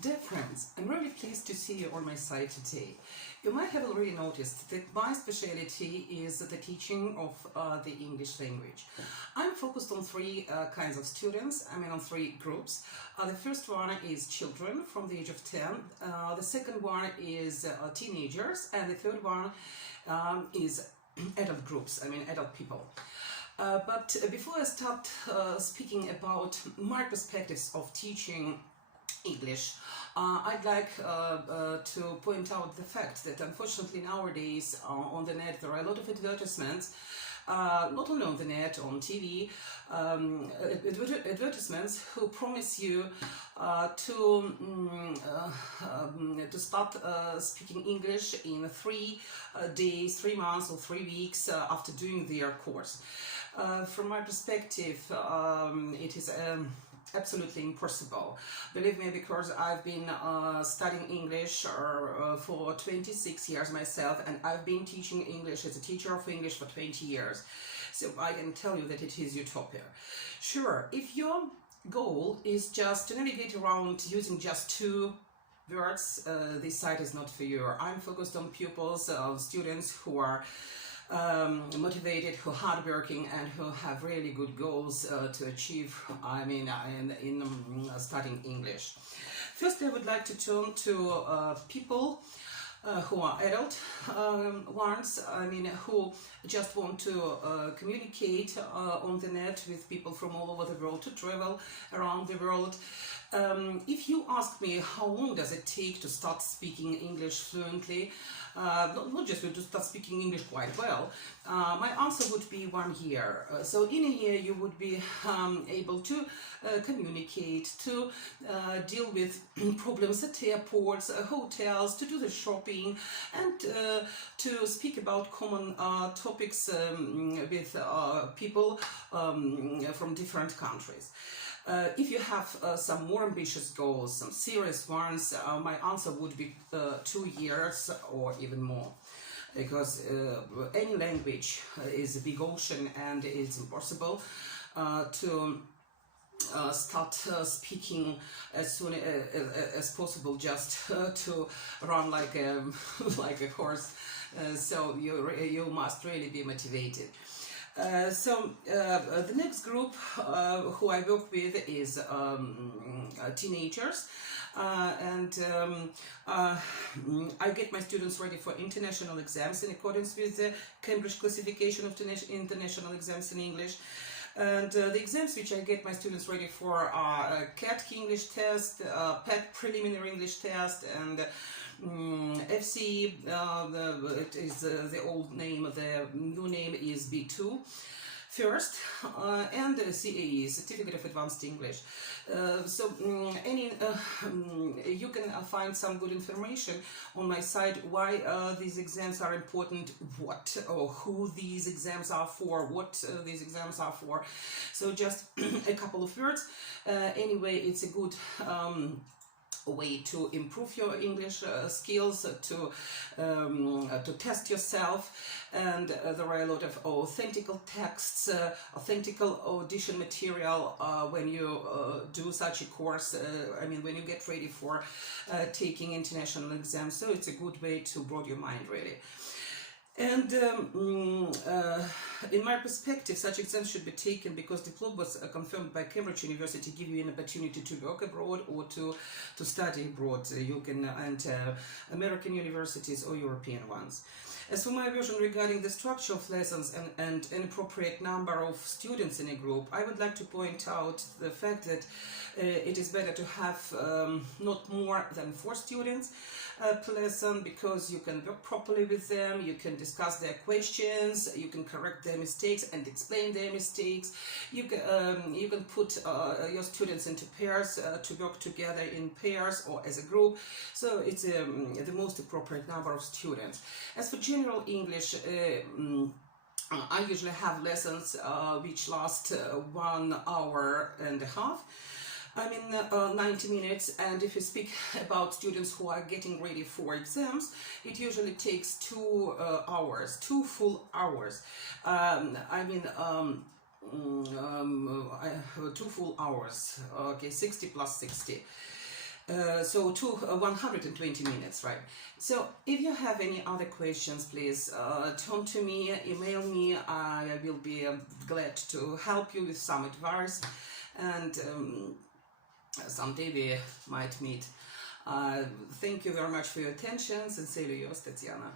Dear friends, I'm really pleased to see you on my site today. You might have already noticed that my specialty is the teaching of the English language. I'm focused on three kinds of students, on three groups. The first one is children from the age of 10, the second one is teenagers, and the third one is adult groups, adult people. But before I start speaking about my perspectives of teaching English, I'd like to point out the fact that unfortunately nowadays on the net there are a lot of advertisements, not only on the net, on TV, advertisements who promise you to start speaking English in 3 days, 3 months or 3 weeks after doing their course. From my perspective, it is absolutely impossible. Believe me, because I've been studying English for 26 years myself, and I've been teaching English as a teacher of English for 20 years. So I can tell you that it is utopia. Sure, if your goal is just to navigate around using just 2 words, this site is not for you. I'm focused on pupils, students who are motivated, who are hardworking, and who have really good goals to achieve in studying English. First, I would like to turn to people who are adult ones, who just want to communicate on the net with people from all over the world, to travel around the world. If you ask me how long does it take to start speaking English fluently, not just to start speaking English quite well, my answer would be 1 year. So in a year you would be able to communicate, to deal with problems at airports, hotels, to do the shopping, and to speak about common topics with people from different countries. If you have some more ambitious goals, some serious ones, my answer would be 2 years or even more. Because any language is a big ocean, and it's impossible to start speaking as soon as possible, just to run like a, like a horse. So you must really be motivated. The next group who I work with is teenagers, and I get my students ready for international exams in accordance with the Cambridge classification of international exams in English. And the exams which I get my students ready for are CAT English test, PET preliminary English test, and FC, it is the old name, the new name is B2 first, and the CAE, Certificate of Advanced English. You can find some good information on my site why these exams are important, what or who these exams are for, what these exams are for. So just a couple of words. Anyway, it's a good way to improve your English skills, to test yourself, and there are a lot of authentic texts, authentic audition material when you do such a course, when you get ready for taking international exams. So it's a good way to broaden your mind, really. And in my perspective, such exams should be taken because diplomas confirmed by Cambridge University give you an opportunity to work abroad or to study abroad. You can enter American universities or European ones. As for my version regarding the structure of lessons and an appropriate number of students in a group, I would like to point out the fact that it is better to have not more than 4 students per lesson, because you can work properly with them, you can discuss their questions, you can correct their mistakes and explain their mistakes. You can put your students into pairs to work together in pairs or as a group. So it's the most appropriate number of students. As for general English, I usually have lessons which last 1 hour and a half. 90 minutes, and if you speak about students who are getting ready for exams, it usually takes 2 hours, 2 full hours. 2 full hours, okay, 60 plus 60. So 120 minutes, right? So if you have any other questions, please turn to me, email me. I will be glad to help you with some advice, and someday we might meet. Thank you very much for your attention. Sincerely yours, Tatiana.